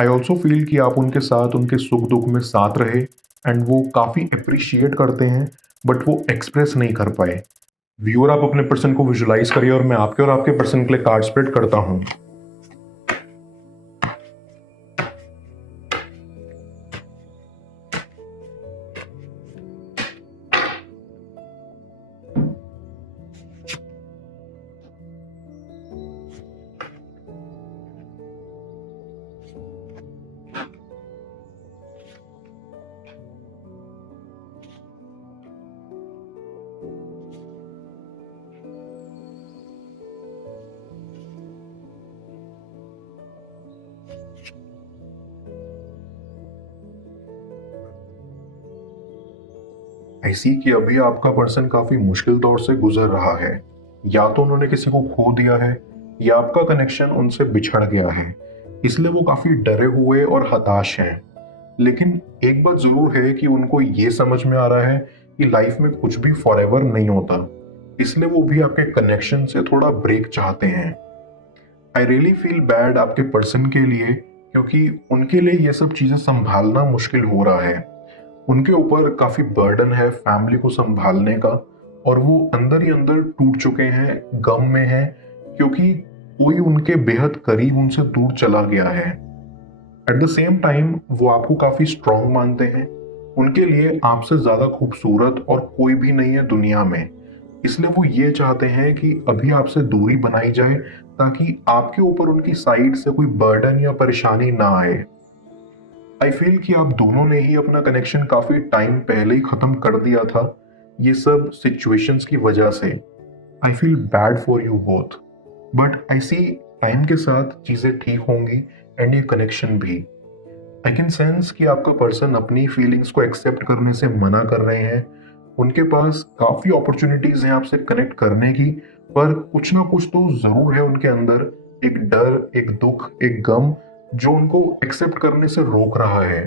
I also feel कि आप उनके साथ उनके सुख दुख में साथ रहे एंड वो काफ़ी अप्रिशिएट करते हैं बट वो एक्सप्रेस नहीं कर पाए। व्यूअर आप अपने पर्सन को विजुलाइज करिए और मैं आपके और आपके पर्सन के लिए कार्ड स्प्रेड करता हूँ। ऐसी कि अभी आपका पर्सन काफी मुश्किल दौर से गुजर रहा है। या तो उन्होंने किसी को खो दिया है या आपका कनेक्शन उनसे बिछड़ गया है, इसलिए वो काफी डरे हुए और हताश हैं। लेकिन एक बात जरूर है कि उनको ये समझ में आ रहा है कि लाइफ में कुछ भी फॉरएवर नहीं होता, इसलिए वो भी आपके कनेक्शन से थोड़ा ब्रेक चाहते हैं। आई रियली फील बैड आपके पर्सन के लिए, क्योंकि उनके लिए ये सब चीजें संभालना मुश्किल हो रहा है। उनके ऊपर काफी बर्डन है फैमिली को संभालने का, और वो अंदर ही अंदर टूट चुके हैं, गम में हैं, क्योंकि कोई उनके बेहद करीब उनसे दूर चला गया है। एट द सेम टाइम वो आपको काफी स्ट्रांग मानते हैं। उनके लिए आपसे ज्यादा खूबसूरत और कोई भी नहीं है दुनिया में, इसलिए वो ये चाहते हैं कि अभी आपसे दूरी बनाई जाए ताकि आपके ऊपर उनकी साइड से कोई बर्डन या परेशानी ना आए। आई फील कि आप दोनों ने ही अपना कनेक्शन काफी टाइम पहले ही खत्म कर दिया था, ये सब सिचुएशंस की वजह से। I feel bad for you both, but I see time के साथ चीजें ठीक होंगी एंड ये कनेक्शन भी। आई कैन सेंस कि आपका पर्सन अपनी फीलिंग्स को एक्सेप्ट करने से मना कर रहे हैं। उनके पास काफी अपॉर्चुनिटीज हैं आपसे कनेक्ट करने की, पर कुछ ना कुछ तो जरूर है उनके अंदर, एक डर, एक दुख, एक गम जो उनको एक्सेप्ट करने से रोक रहा है।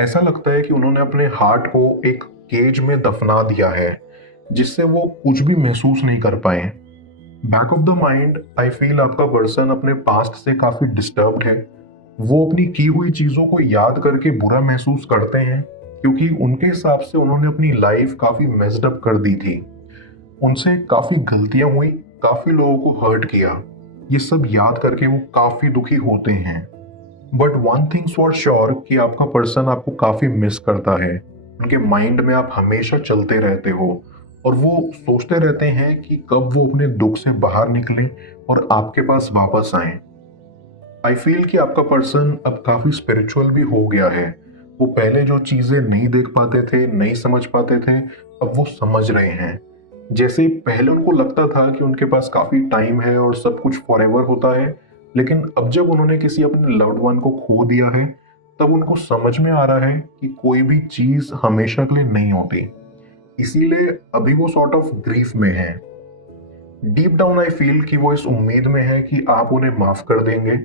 ऐसा लगता है कि उन्होंने अपने हार्ट को एक केज में दफना दिया है जिससे वो कुछ भी महसूस नहीं कर पाए। Back of the mind I feel आपका पर्सन अपने पास्ट से काफी डिस्टर्ब्ड है। वो अपनी की हुई चीजों को याद करके बुरा महसूस करते हैं, क्योंकि उनके हिसाब से उन्होंने अपनी लाइफ काफी मेस्ड अप कर दी थी। उनसे काफी गलतियां हुई, काफी लोगों को हर्ट किया। ये सब याद करके वो काफी दुखी होते हैं। But one things for sure कि आपका पर्सन आपको काफी मिस करता है। उनके माइंड में आप हमेशा चलते रहते हो और वो सोचते रहते हैं कि कब वो अपने दुख से बाहर निकलें और आपके पास वापस आए। आई फील कि आपका पर्सन अब काफी स्पिरिचुअल भी हो गया है। वो पहले जो चीजें नहीं देख पाते थे, नहीं समझ पाते थे, अब वो समझ रहे हैं। जैसे पहले उनको लगता था कि उनके पास काफी टाइम है और सब कुछ फॉरएवर होता है, लेकिन अब जब उन्होंने किसी अपने लव्ड वन को खो दिया है, तब उनको समझ में आ रहा है कि कोई भी चीज हमेशा के लिए नहीं होती। इसीलिए अभी वो सॉर्ट ऑफ ग्रीफ में है। डीप डाउन आई फील कि वो इस उम्मीद में है कि आप उन्हें माफ कर देंगे।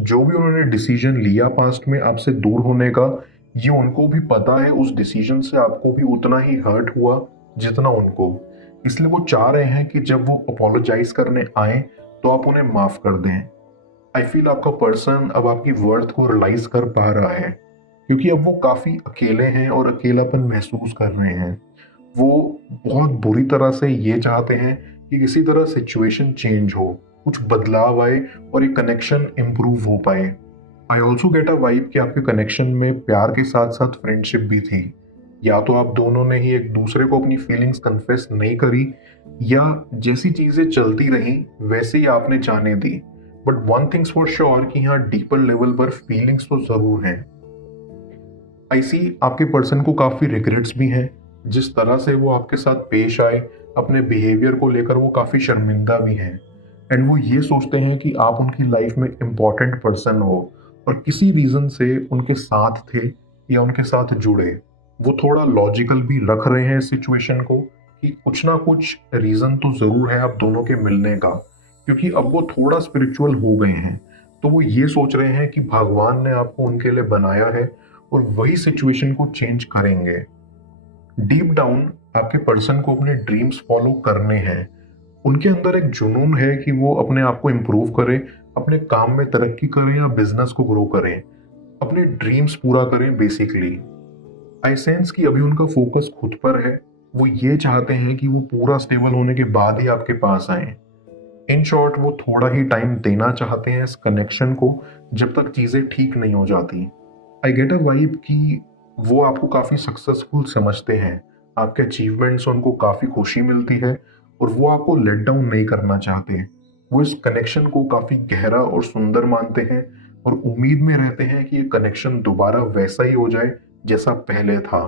जो भी उन्होंने डिसीजन लिया पास्ट में आपसे दूर होने का, ये उनको भी पता है उस डिसीजन से आपको भी उतना ही हर्ट हुआ जितना उनको। इसलिए वो चाह रहे हैं कि जब वो अपोलोजाइज करने आए तो आप उन्हें माफ कर दें। आई फील आपका पर्सन अब आपकी वर्थ को रियलाइज कर पा रहा है, क्योंकि अब वो काफी अकेले हैं और अकेलापन महसूस कर रहे हैं। वो बहुत बुरी तरह से ये चाहते हैं कि किसी तरह सिचुएशन चेंज हो, कुछ बदलाव आए और ये कनेक्शन इम्प्रूव हो पाए। I also get a vibe कि आपके कनेक्शन में प्यार के साथ साथ फ्रेंडशिप भी थी। या तो आप दोनों ने ही एक दूसरे को अपनी फीलिंग्स कन्फेस नहीं करी, या जैसी चीजें चलती रही वैसे ही आपने जाने दी। But one things for sure कि यहाँ डीपर लेवल पर फीलिंग्स तो जरूर हैं। आई सी आपके पर्सन को काफी रिग्रेट्स भी हैं। जिस तरह से वो आपके साथ पेश आए, अपने बिहेवियर को लेकर वो काफी शर्मिंदा भी हैं। एंड वो ये सोचते हैं कि आप उनकी लाइफ में इम्पोर्टेंट पर्सन हो और किसी रीजन से उनके साथ थे या उनके साथ जुड़े। वो थोड़ा लॉजिकल भी रख रहे हैं इस सिचुएशन को कि कुछ ना कुछ रीजन तो जरूर है आप दोनों के मिलने का, क्योंकि अब वो थोड़ा स्पिरिचुअल हो गए हैं। तो वो ये सोच रहे हैं कि भगवान ने आपको उनके लिए बनाया है और वही सिचुएशन को चेंज करेंगे। डीप डाउन आपके पर्सन को अपने ड्रीम्स फॉलो करने हैं। उनके अंदर एक जुनून है कि वो अपने आप को इम्प्रूव करें, अपने काम में तरक्की करें या बिजनेस को ग्रो करें। अपने ड्रीम्स पूरा करें बेसिकली। आई सेंस कि अभी उनका फोकस खुद पर है। वो ये चाहते हैं कि वो पूरा स्टेबल होने के बाद ही आपके पास आए। इन शॉर्ट वो थोड़ा ही टाइम देना चाहते हैं इस कनेक्शन को, जब तक चीज़ें ठीक नहीं हो जाती। आई गेट अ वाइब कि वो आपको काफ़ी सक्सेसफुल समझते हैं, आपके अचीवमेंट्स उनको काफ़ी खुशी मिलती है और वो आपको लेट डाउन नहीं करना चाहते। वो इस कनेक्शन को काफ़ी गहरा और सुंदर मानते हैं और उम्मीद में रहते हैं कि ये कनेक्शन दोबारा वैसा ही हो जाए जैसा पहले था।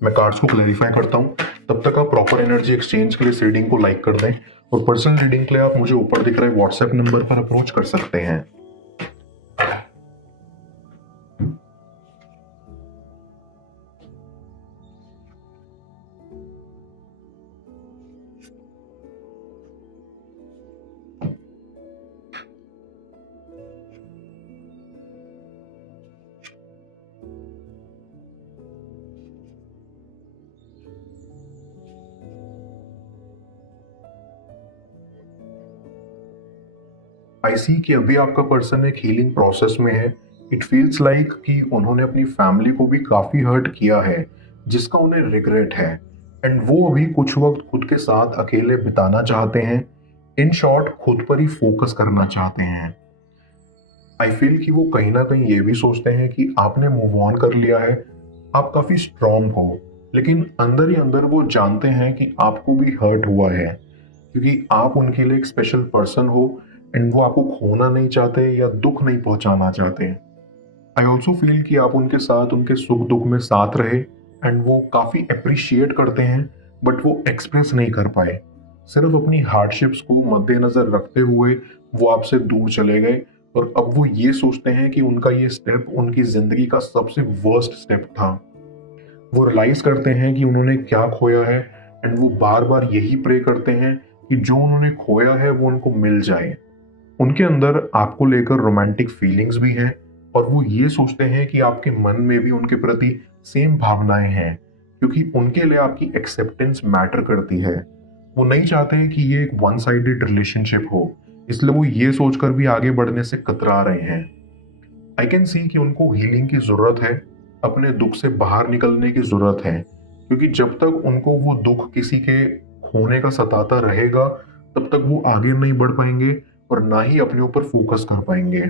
मैं कार्ड्स को क्लैरिफाई करता हूँ, तब तक आप प्रॉपर एनर्जी एक्सचेंज के लिए इस रीडिंग को लाइक कर दें और पर्सनल रीडिंग के लिए आप मुझे ऊपर दिख रहे व्हाट्सएप नंबर पर अप्रोच कर सकते हैं। आई सी कि अभी आपका पर्सन एक हीलिंग प्रोसेस में है। इट फील्स लाइक कि उन्होंने अपनी फैमिली को भी काफी हर्ट किया है, जिसका उन्हें रिग्रेट है। एंड वो अभी कुछ वक्त खुद के साथ अकेले बिताना चाहते हैं। इन शॉर्ट खुद पर ही फोकस करना चाहते हैं। आई फील कि वो कहीं ना कहीं ये भी सोचते हैं कि आपने मूव ऑन कर लिया है, आप काफी स्ट्रांग हो, लेकिन अंदर ही अंदर वो जानते हैं कि आपको भी हर्ट हुआ है, क्योंकि आप उनके लिए एक स्पेशल पर्सन हो एंड वो आपको खोना नहीं चाहते या दुख नहीं पहुंचाना चाहते। आई ऑल्सो फील कि आप उनके साथ उनके सुख दुख में साथ रहे एंड वो काफी अप्रिशिएट करते हैं, बट वो एक्सप्रेस नहीं कर पाए। सिर्फ अपनी हार्डशिप्स को मद्देनजर रखते हुए वो आपसे दूर चले गए और अब वो ये सोचते हैं कि उनका ये स्टेप उनकी जिंदगी का सबसे वर्स्ट स्टेप था। वो रियलाइज करते हैं कि उन्होंने क्या खोया है एंड वो बार बार यही प्रे करते हैं कि जो उन्होंने खोया है वो उनको मिल जाए। उनके अंदर आपको लेकर रोमांटिक फीलिंग्स भी हैं और वो ये सोचते हैं कि आपके मन में भी उनके प्रति सेम भावनाएं हैं, क्योंकि उनके लिए आपकी एक्सेप्टेंस मैटर करती है। वो नहीं चाहते हैं कि ये एक वन साइडेड रिलेशनशिप हो, इसलिए वो ये सोचकर भी आगे बढ़ने से कतरा रहे हैं। आई कैन सी कि उनको हीलिंग की जरूरत है, अपने दुख से बाहर निकलने की जरूरत है, क्योंकि जब तक उनको वो दुख किसी के खोने का सताता रहेगा, तब तक वो आगे नहीं बढ़ पाएंगे और ना ही अपने ऊपर फोकस कर पाएंगे।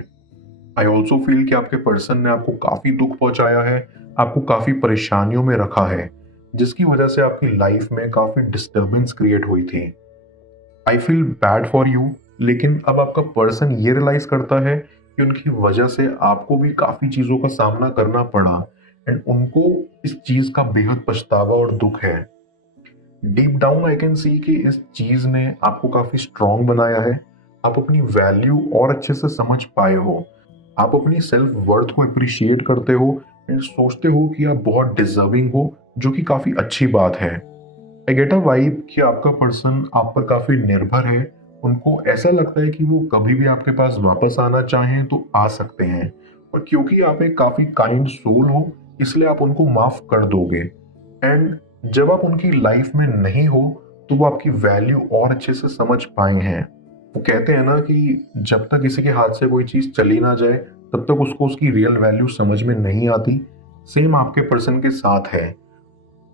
आई ऑल्सो फील कि आपके पर्सन ने आपको काफी दुख पहुंचाया है, आपको काफी परेशानियों में रखा है, जिसकी वजह से आपकी लाइफ में काफी डिस्टरबेंस क्रिएट हुई थी। आई फील बैड फॉर यू, लेकिन अब आपका पर्सन ये रियलाइज करता है कि उनकी वजह से आपको भी काफी चीजों का सामना करना पड़ा एंड उनको इस चीज का बेहद पछतावा और दुख है। Deep down I can see कि इस चीज ने आपको काफी स्ट्रांग बनाया है। आप अपनी वैल्यू और अच्छे से समझ पाए हो, आप अपनी सेल्फ वर्थ को अप्रिशिएट करते हो एंड सोचते हो कि आप बहुत डिजर्विंग हो, जो कि काफी अच्छी बात है। आई गेट अ वाइब कि आपका पर्सन आप पर काफी निर्भर है। उनको ऐसा लगता है कि वो कभी भी आपके पास वापस आना चाहें तो आ सकते हैं, और क्योंकि आप एक काफी काइंड सोल हो, इसलिए आप उनको माफ कर दोगे। एंड जब आप उनकी लाइफ में नहीं हो तो वो आपकी वैल्यू और अच्छे से समझ पाए हैं। वो कहते हैं ना कि जब तक किसी के हाथ से कोई चीज चली ना जाए, तब तक उसको उसकी रियल वैल्यू समझ में नहीं आती। सेम आपके पर्सन के साथ है।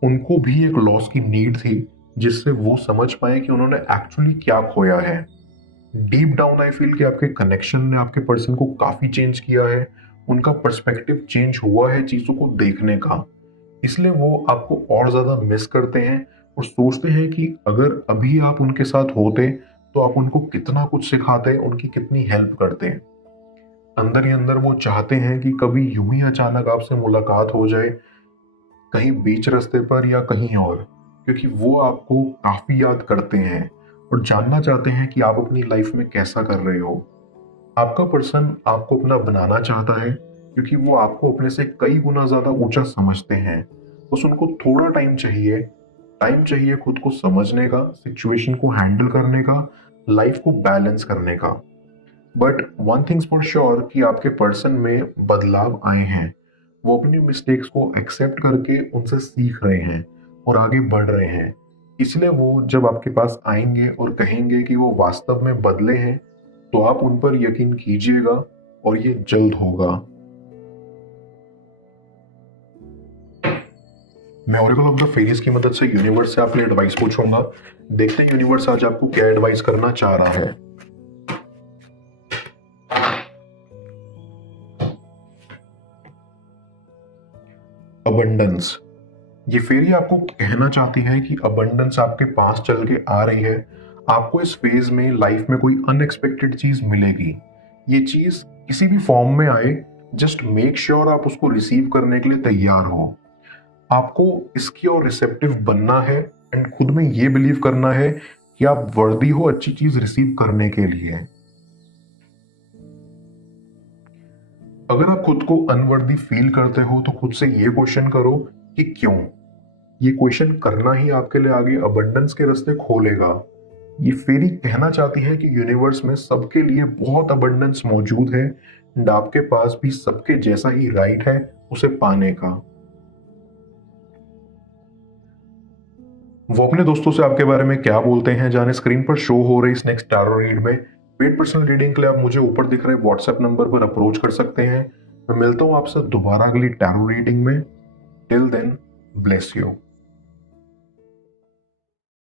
उनको भी एक लॉस की नीड थी, जिससे वो समझ पाए कि उन्होंने एक्चुअली क्या खोया है। डीप डाउन आई फील कि आपके कनेक्शन ने आपके पर्सन को काफी चेंज किया है। उनका पर्सपेक्टिव चेंज हुआ है चीजों को देखने का, इसलिए वो आपको और ज्यादा मिस करते हैं और सोचते हैं कि अगर अभी आप उनके साथ होते तो आप उनको कितना कुछ सिखाते, उनकी कितनी हेल्प करते। अंदर ही अंदर वो चाहते हैं कि कभी यूं ही अचानक आपसे मुलाकात हो जाए, कहीं बीच रास्ते पर या कहीं और, क्योंकि वो आपको काफी याद करते हैं और जानना चाहते हैं कि आप अपनी लाइफ में कैसा कर रहे हो। आपका पर्सन आपको अपना बनाना चाहता है, क्योंकि वो आपको अपने से कई गुना ज्यादा ऊंचा समझते हैं। बस उनको थोड़ा टाइम चाहिए खुद को समझने का, सिचुएशन को हैंडल करने का, लाइफ को बैलेंस करने का। But one things for sure कि आपके पर्सन में बदलाव आए हैं। वो अपनी मिस्टेक्स को एक्सेप्ट करके उनसे सीख रहे हैं और आगे बढ़ रहे हैं। इसलिए वो जब आपके पास आएंगे और कहेंगे कि वो वास्तव में बदले हैं, तो आप उन पर यकीन कीजिएगा और ये जल्द होगा। मैं ऑरेकल ऑफ द फेरीज की मदद से यूनिवर्स से आपके लिए एडवाइस पूछूंगा। देखते हैं यूनिवर्स आज आपको क्या एडवाइस करना चाह रहा है। अबंडेंस। ये फेरी आपको कहना चाहती है कि अबंडेंस आपके पास चल के आ रही है। आपको इस फेज में लाइफ में कोई अनएक्सपेक्टेड चीज मिलेगी। ये चीज किसी भी फॉर्म में आए, जस्ट मेक श्योर आप उसको रिसीव करने के लिए तैयार हो। आपको इसकी और रिसेप्टिव बनना है एंड खुद में ये बिलीव करना है कि आप वर्दी हो अच्छी चीज रिसीव करने के लिए। अगर आप खुद को अनवर्दी फील करते हो तो खुद से ये क्वेश्चन करो कि क्यों। ये क्वेश्चन करना ही आपके लिए आगे अबंडेंस के रास्ते खोलेगा। ये फेरी कहना चाहती है कि यूनिवर्स में सबके लिए बहुत अबंडेंस मौजूद है एंड आपके पास भी सबके जैसा ही राइट है उसे पाने का। वो अपने दोस्तों से आपके बारे में क्या बोलते हैं जाने स्क्रीन पर शो हो रही इस नेक्स्ट टैरो रीड में। पेड पर्सनल रीडिंग के लिए आप मुझे ऊपर दिख रहे व्हाट्सएप नंबर पर अप्रोच कर सकते हैं। मैं मिलता हूं आपसे दोबारा अगली टैरो रीडिंग में। Till then, bless you.